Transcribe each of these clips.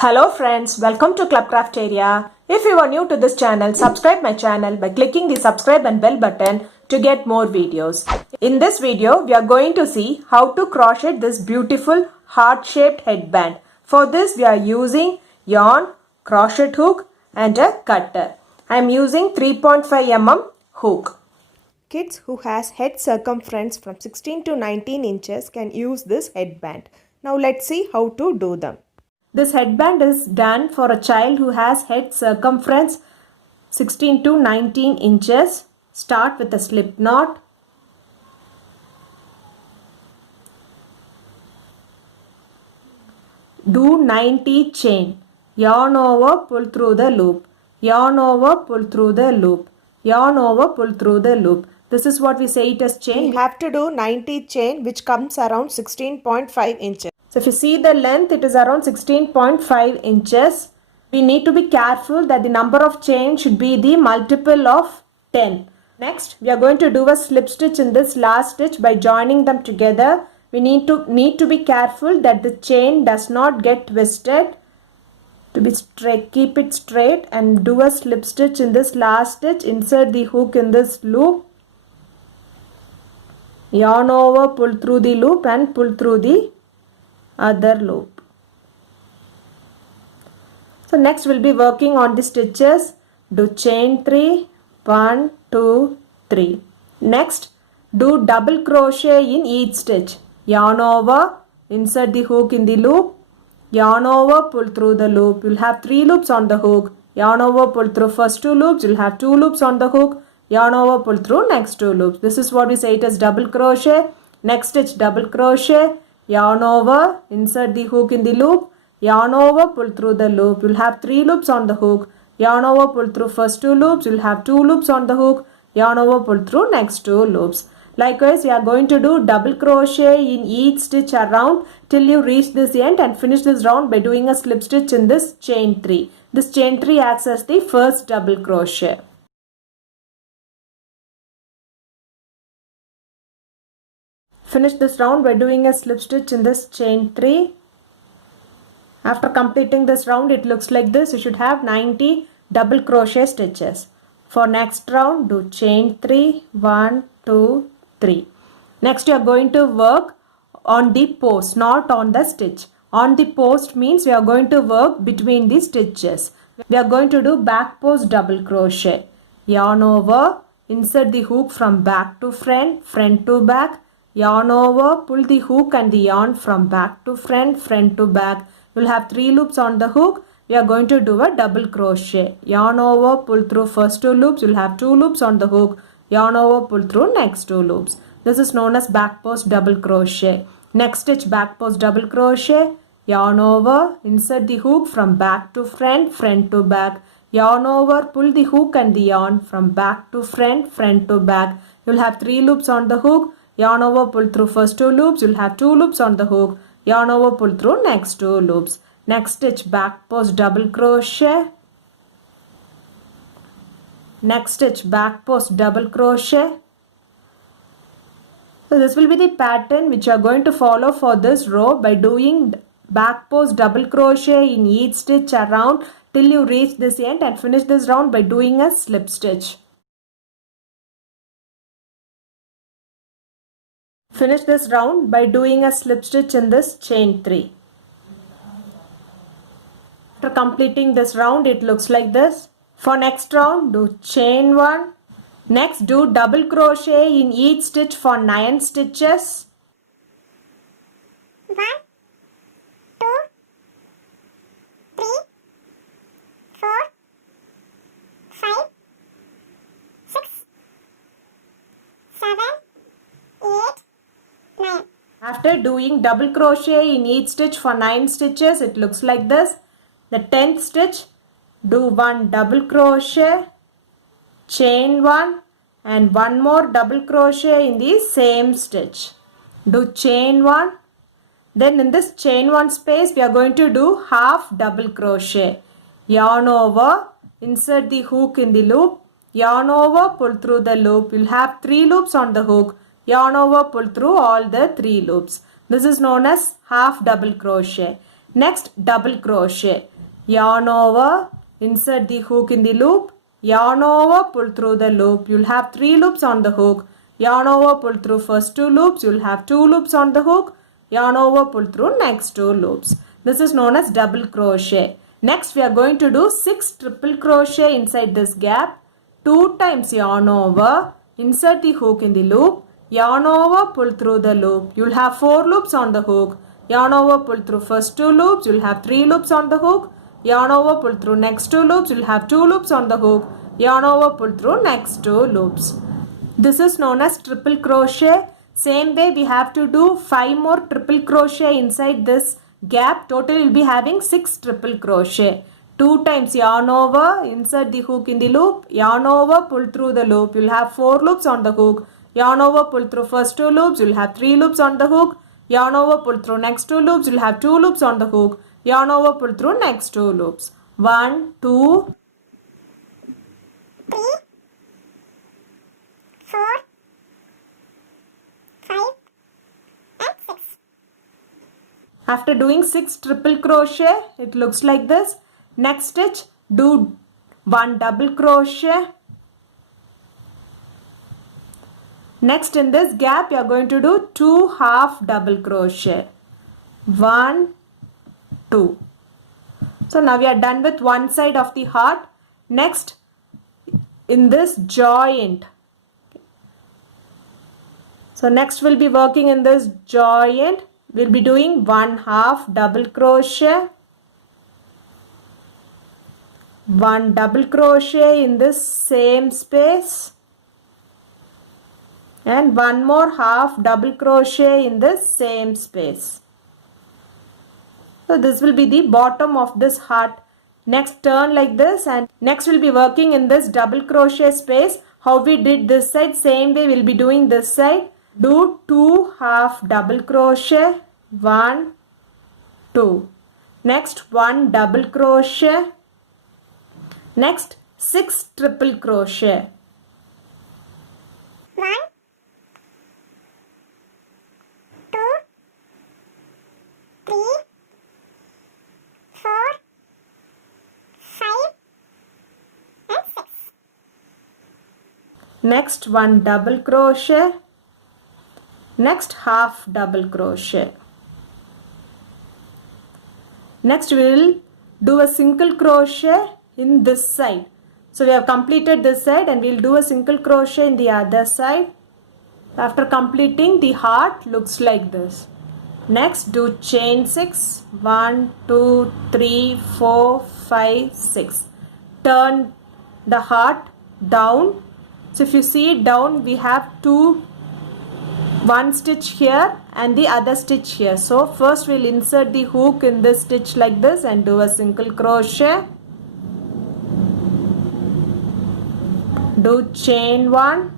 Hello friends, welcome to Club Crafteria. If you are new to this channel, subscribe my channel by clicking the subscribe and bell button to get more videos. In this video, we are going to see how to crochet this beautiful heart-shaped headband. For this, we are using yarn, crochet hook and a cutter. I am using 3.5 mm hook. Kids who has head circumference from 16 to 19 inches can use this headband. Now let's see how to do them. This headband is done for a child who has head circumference 16 to 19 inches. Start with a slip knot. Do 90 chain. Yarn over, pull through the loop. Yarn over, pull through the loop. Yarn over, pull through the loop. This is what we say it as chain. We have to do 90 chain, which comes around 16.5 inches. So if you see the length, it is around 16.5 inches. We need to be careful that the number of chains should be the multiple of 10. Next, we are going to do a slip stitch in this last stitch by joining them together. We need to be careful that the chain does not get twisted. To be straight, keep it straight and do a slip stitch in this last stitch. Insert the hook in this loop. Yarn over, pull through the loop and pull through the other loop. So next we'll be working on the stitches. Do chain 3, 1, 2, 3. Next do double crochet in each stitch. Yarn over, insert the hook in the loop, yarn over, pull through the loop. You'll have 3 loops on the hook. Yarn over, pull through first 2 loops. You'll have 2 loops on the hook. Yarn over, pull through next 2 loops. This is what we say it as double crochet. Next stitch double crochet. Yarn over, insert the hook in the loop, yarn over, pull through the loop. You'll have 3 loops on the hook. Yarn over, pull through first 2 loops. You'll have 2 loops on the hook. Yarn over, pull through next 2 loops. Likewise, we are going to do double crochet in each stitch around till you reach this end and finish this round by doing a slip stitch in this chain 3. This chain 3 acts as the first double crochet. Finish this round by doing a slip stitch in this chain 3. After completing this round, it looks like this. You should have 90 double crochet stitches. For next round, do chain 3, 1, 2, 3. Next, you are going to work on the post, not on the stitch. On the post means we are going to work between the stitches. We are going to do back post double crochet. Yarn over, insert the hook from back to front, front to back. Yarn over, pull the hook and the yarn from back to front, front to back. You will have 3 loops on the hook. We are going to do a double crochet. Yarn over, pull through first 2 loops. You will have 2 loops on the hook. Yarn over, pull through next 2 loops. This is known as back post double crochet. Next stitch back post double crochet. Yarn over, insert the hook from back to front, front to back. Yarn over, pull the hook and the yarn from back to front, front to back. You will have 3 loops on the hook. Yarn over, pull through first 2 loops. You'll have 2 loops on the hook. Yarn over, pull through next 2 loops. Next stitch back post double crochet. Next stitch back post double crochet. So this will be the pattern which you are going to follow for this row by doing back post double crochet in each stitch around till you reach this end and finish this round by doing a slip stitch. Finish this round by doing a slip stitch in this chain 3. After completing this round, it looks like this. For next round, do chain 1. Next, do double crochet in each stitch for 9 stitches. 1, 2, 3, 4, 5, 6, 7, 8, 9. After doing double crochet in each stitch for 9 stitches, it looks like this. The 10th stitch, do 1 double crochet, chain 1 and 1 more double crochet in the same stitch. Do chain 1. Then in this chain 1 space, we are going to do half double crochet. Yarn over, insert the hook in the loop, yarn over, pull through the loop. You'll have 3 loops on the hook. Yarn over, pull through all the 3 loops. This is known as half double crochet. Next, double crochet. Yarn over, insert the hook in the loop, yarn over, pull through the loop. You'll have 3 loops on the hook. Yarn over, pull through first 2 loops. You'll have 2 loops on the hook. Yarn over, pull through next 2 loops. This is known as double crochet. Next, we are going to do 6 triple crochet inside this gap. 2 times yarn over, insert the hook in the loop, yarn over, pull through the loop. You'll have 4 loops on the hook. Yarn over, pull through first 2 loops. You'll have 3 loops on the hook. Yarn over, pull through next 2 loops. You'll have 2 loops on the hook. Yarn over, pull through next 2 loops. This is known as triple crochet. Same way we have to do 5 more triple crochet inside this gap. Total will be having 6 triple crochet. 2 times yarn over, insert the hook in the loop, yarn over, pull through the loop. You'll have 4 loops on the hook. Yarn over, pull through first 2 loops. You'll have 3 loops on the hook. Yarn over, pull through next 2 loops. You'll have 2 loops on the hook. Yarn over, pull through next 2 loops. 1, 2, 3, 4, 5 and 6. After doing 6 triple crochet, it looks like this. Next stitch, do 1 double crochet. Next, in this gap, you are going to do 2 half double crochet. 1, 2. So now we are done with one side of the heart. Next, in this joint. So next we'll be working in this joint. We'll be doing 1 half double crochet. 1 double crochet in this same space. And 1 more half double crochet in the same space. So this will be the bottom of this heart. Next, turn like this, and next we'll be working in this double crochet space. How we did this side, same way we'll be doing this side. Do 2 half double crochet. 1, 2. Next, 1 double crochet. Next, 6 triple crochet. 1, 2, 3, 4, 5 and 6. Next, 1 double crochet. Next, half double crochet. Next, we will do a single crochet in this side. So we have completed this side, and we will do a single crochet in the other side. After completing, the heart looks like this. Next, do chain 6. 1, 2, 3, 4, 5, 6. Turn the heart down. So if you see it down, we have one stitch here and the other stitch here. So first we'll insert the hook in this stitch like this and do a single crochet. Do chain 1.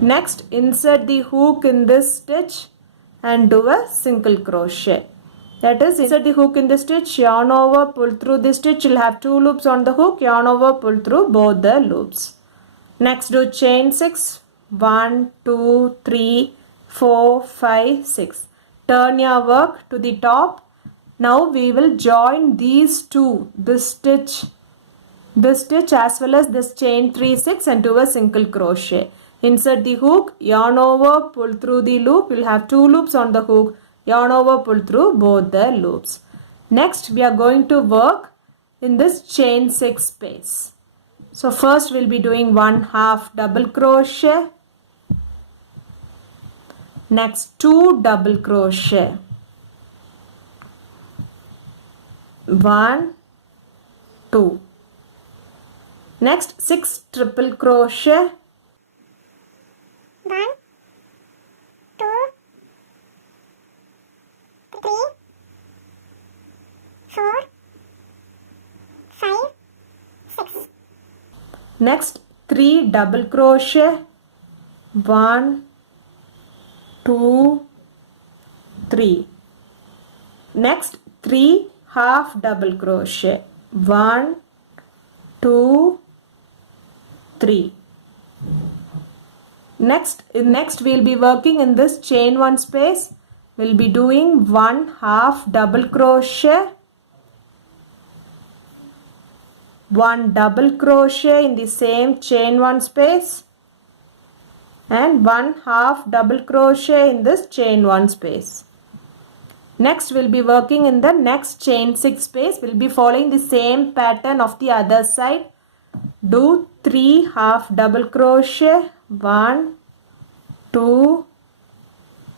Next, insert the hook in this stitch and do a single crochet. That is, insert the hook in the stitch, yarn over, pull through the stitch. You'll have 2 loops on the hook, yarn over, pull through both the loops. Next, do chain 6. 1, 2, 3, 4, 5, 6. Turn your work to the top. Now we will join these two, this stitch as well as this chain 3, 6, and do a single crochet. Insert the hook, yarn over, pull through the loop. You'll have 2 loops on the hook, yarn over, pull through both the loops. Next, we are going to work in this chain 6 space. So first we'll be doing 1 half double crochet. Next, 2 double crochet. 1, 2. Next, 6 triple crochet. 1, 2, 3, 4, 5, 6. Next, 3 double crochet. 1, 2, 3. Next, 3 half double crochet. 1, 2, 3. Next we'll be working in this chain 1 space. we'll be doing 1/2 double crochet, 1 double crochet in the same chain 1 space, and 1/2 double crochet in this chain 1 space. Next we'll be working in the next chain 6 space. We'll be following the same pattern of the other side. Do 3 half double crochet, 1, 2,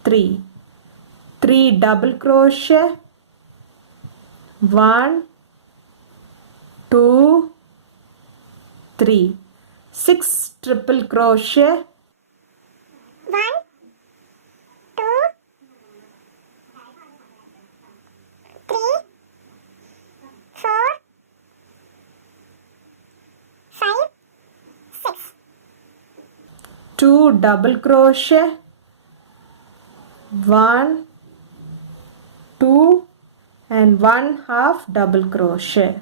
3. 3 double crochet, 1, 2, 3. 6 triple crochet, 1, 2, 3, 4, 5, 6. 2 double crochet, 1, 2 and 1/2 double crochet.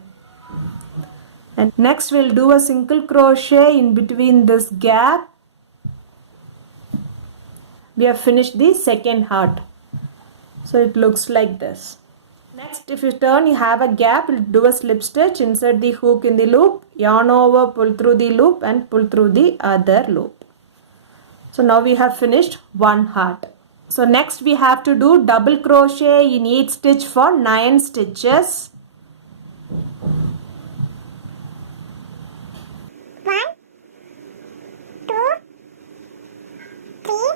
And next we'll do a single crochet in between this gap. We have finished the second heart. So it looks like this. Next, if you turn, you have a gap, you'll do a slip stitch, insert the hook in the loop, yarn over, pull through the loop and pull through the other loop. So now we have finished one heart. So next we have to do double crochet in each stitch for 9 stitches. 1, 2, 3,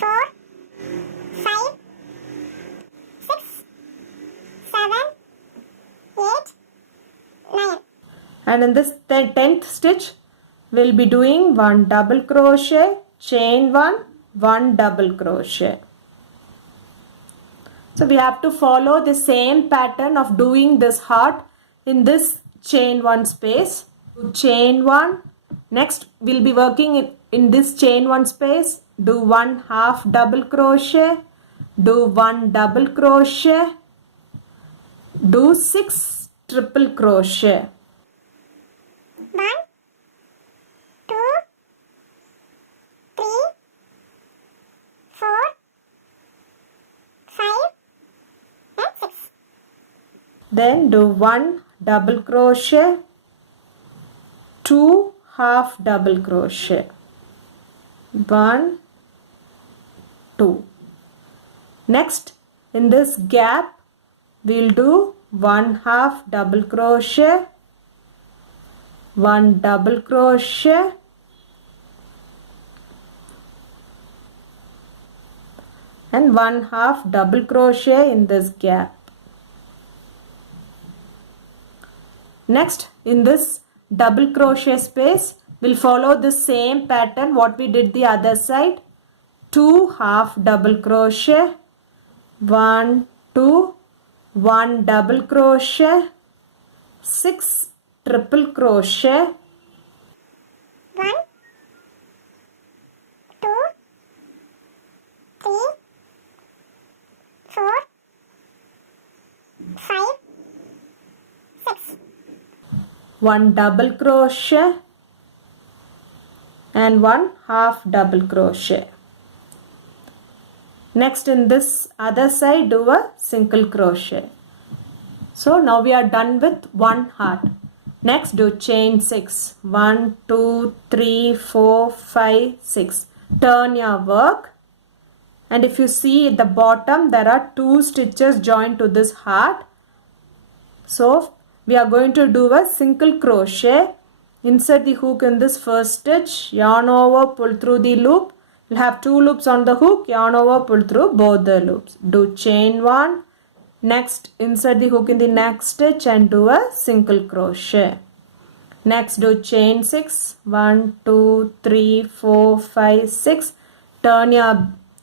4, 5, 6, 7, 8, 9. And in this 10th stitch, we'll be doing 1 double crochet, chain 1, 1 double crochet. So we have to follow the same pattern of doing this heart in this chain 1 space. Chain 1. Next we'll be working in this chain 1 space. Do 1/2 double crochet. Do 1 double crochet. Do 6 triple crochet. 1, 2, 3, 4, 5, and 6. Then do 1 double crochet, 2 half double crochet, 1, 2. Next, in this gap, we'll do 1/2 double crochet, 1 double crochet, and 1/2 double crochet in this gap. Next, in this double crochet space, we'll follow the same pattern what we did the other side. 2 half double crochet, 1, 2, 1 double crochet, 6 triple crochet, 1, 2, 3, 4, 5, 6. 1 double crochet and 1/2 double crochet. Next, in this other side, do a single crochet. So now we are done with one heart. Next, do chain 6. 1, 2, 3, 4, 5, 6. Turn your work. And if you see at the bottom, there are 2 stitches joined to this heart. So we are going to do a single crochet. Insert the hook in this first stitch, yarn over, pull through the loop. You'll have 2 loops on the hook, yarn over, pull through both the loops. Do chain 1. Next, insert the hook in the next stitch and do a single crochet. Next, do chain 6. 1, 2, 3, 4, 5, 6. Turn your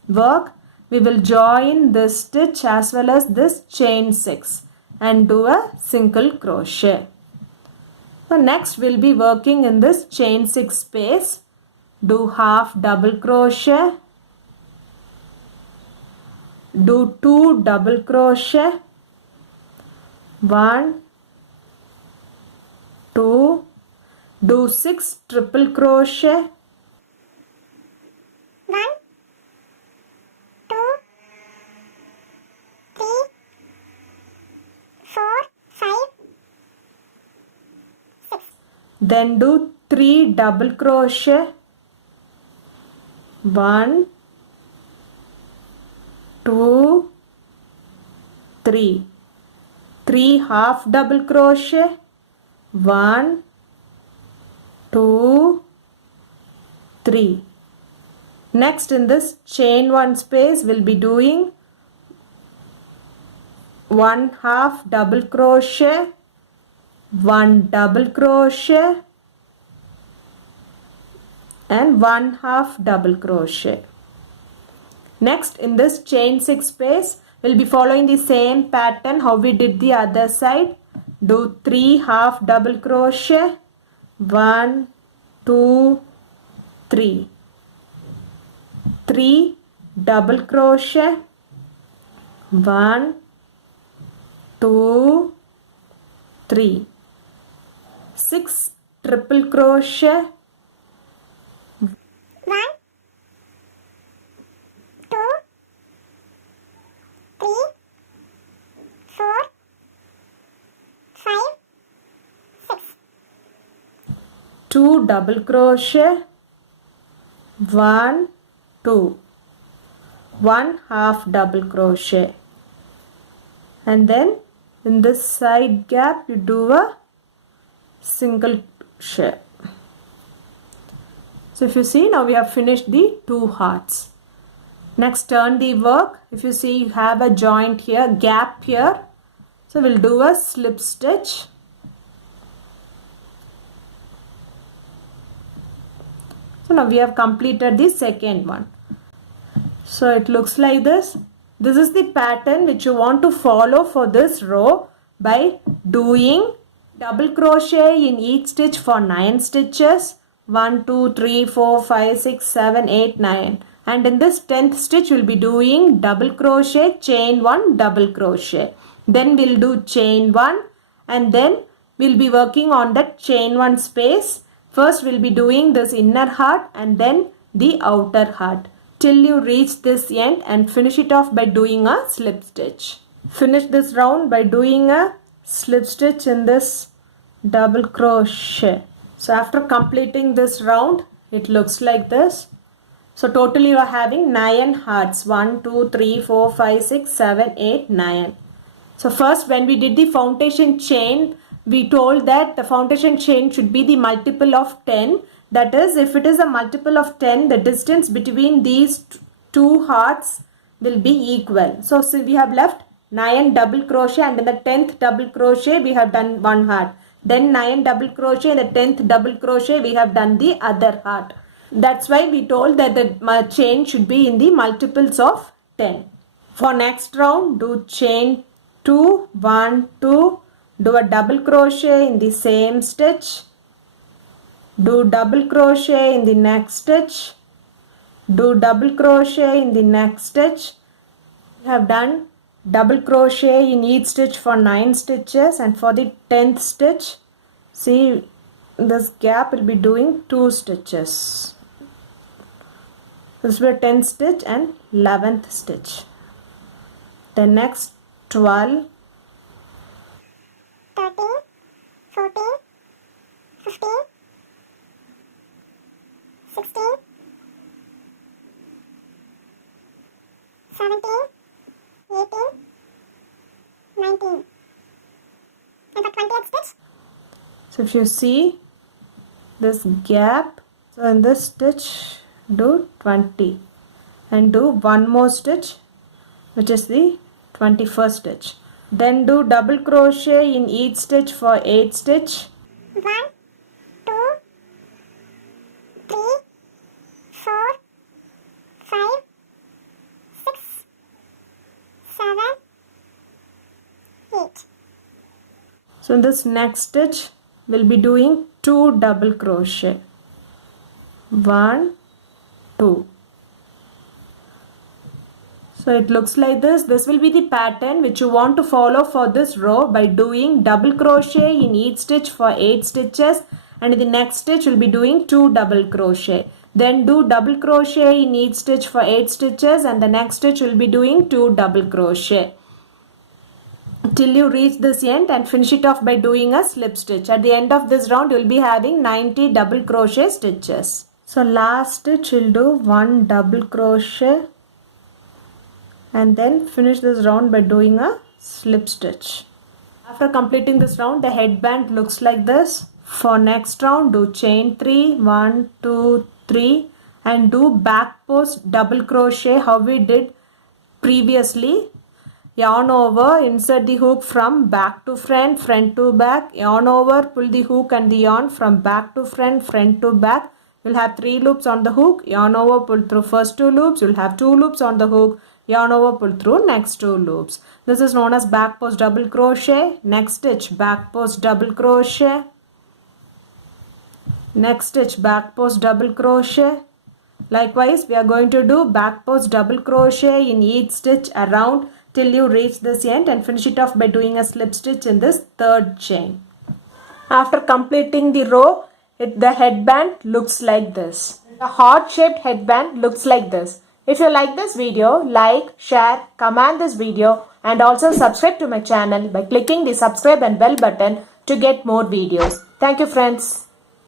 work. We will join this stitch as well as this chain 6 and do a single crochet. So next we'll be working in this chain 6 space. Do half double crochet. Do 2 double crochet. 1, 2. Do 6 triple crochet. 1, 2, Then do 3 double crochet. 1, 2, 3. 3 half double crochet. 1, 2, 3. Next in this chain 1 space we'll be doing 1 half double crochet, 1 double crochet and 1 half double crochet. Next in this chain 6 space we'll be following the same pattern how we did the other side. Do 3 half double crochet, 1, 2, 3. 3 double crochet, 1, 2, 3. 6 triple crochet, 1, 2, 3, 4, 5, 6. 2 double crochet, 1, 2. 1 half double crochet. And then in this side gap you do a single crochet. So if you see, now we have finished the 2 hearts. Next turn the work. If you see, you have a joint here, gap here. So we'll do a slip stitch. So now we have completed the second one. So it looks like this. This is the pattern which you want to follow for this row by doing double crochet in each stitch for 9 stitches. 1, 2, 3, 4, 5, 6, 7, 8, 9. And in this 10th stitch we'll be doing double crochet, chain 1, double crochet. Then we'll do chain 1 and then we'll be working on that chain 1 space. First we'll be doing this inner heart and then the outer heart till you reach this end and finish it off by doing a slip stitch. Finish this round by doing a slip stitch in this double crochet. So after completing this round, it looks like this. So totally you are having 9 hearts. 1, 2, 3, 4, 5, 6, 7, 8, 9. So first when we did the foundation chain, we told that the foundation chain should be the multiple of 10. That is, if it is a multiple of 10, the distance between these 2 hearts will be equal. So we have left 9 double crochet and in the 10th double crochet we have done 1 heart. Then 9 double crochet in the 10th double crochet we have done the other heart. That's why we told that the chain should be in the multiples of 10. For next round, do chain 2, 1, 2, do a double crochet in the same stitch, do double crochet in the next stitch, do double crochet in the next stitch. We have done double crochet in each stitch for 9 stitches and for the 10th stitch, see this gap will be doing 2 stitches. This will be 10th stitch and 11th stitch. The next 12, 13, 14, 15, 16, 17, 18, 19. And the 20th stitch. so if you see this gap, so in this stitch do 20 and do one more stitch which is the 21st stitch. Then do double crochet in each stitch for 8 stitch. 1, 2, 3, 4, 5, 6, 7, 8. So in this next stitch we'll be doing 2 double crochet. 1, 2. So it looks like this. This will be the pattern which you want to follow for this row by doing double crochet in each stitch for 8 stitches and in the next stitch you'll be doing 2 double crochet. Then do double crochet in each stitch for 8 stitches and the next stitch will be doing 2 double crochet. till you reach this end and finish it off by doing a slip stitch. At the end of this round, you will be having 90 double crochet stitches. So last stitch, we'll do 1 double crochet and then finish this round by doing a slip stitch. After completing this round, the headband looks like this. For next round, do chain 3, 1, 2, 3 and do back post double crochet how we did previously. Yarn over, insert the hook from back to front, front to back, yarn over, pull the hook and the yarn from back to front, front to back. You'll have 3 loops on the hook, yarn over, pull through first 2 loops, you'll have 2 loops on the hook, yarn over, pull through next 2 loops. This is known as back post double crochet. Next stitch, back post double crochet. Next stitch, back post double crochet. Likewise, we are going to do back post double crochet in each stitch around till you reach this end and finish it off by doing a slip stitch in this third chain. After completing the row, the headband looks like this. The heart shaped headband looks like this. If you like this video, like, share, comment this video and also subscribe to my channel by clicking the subscribe and bell button to get more videos. Thank you friends.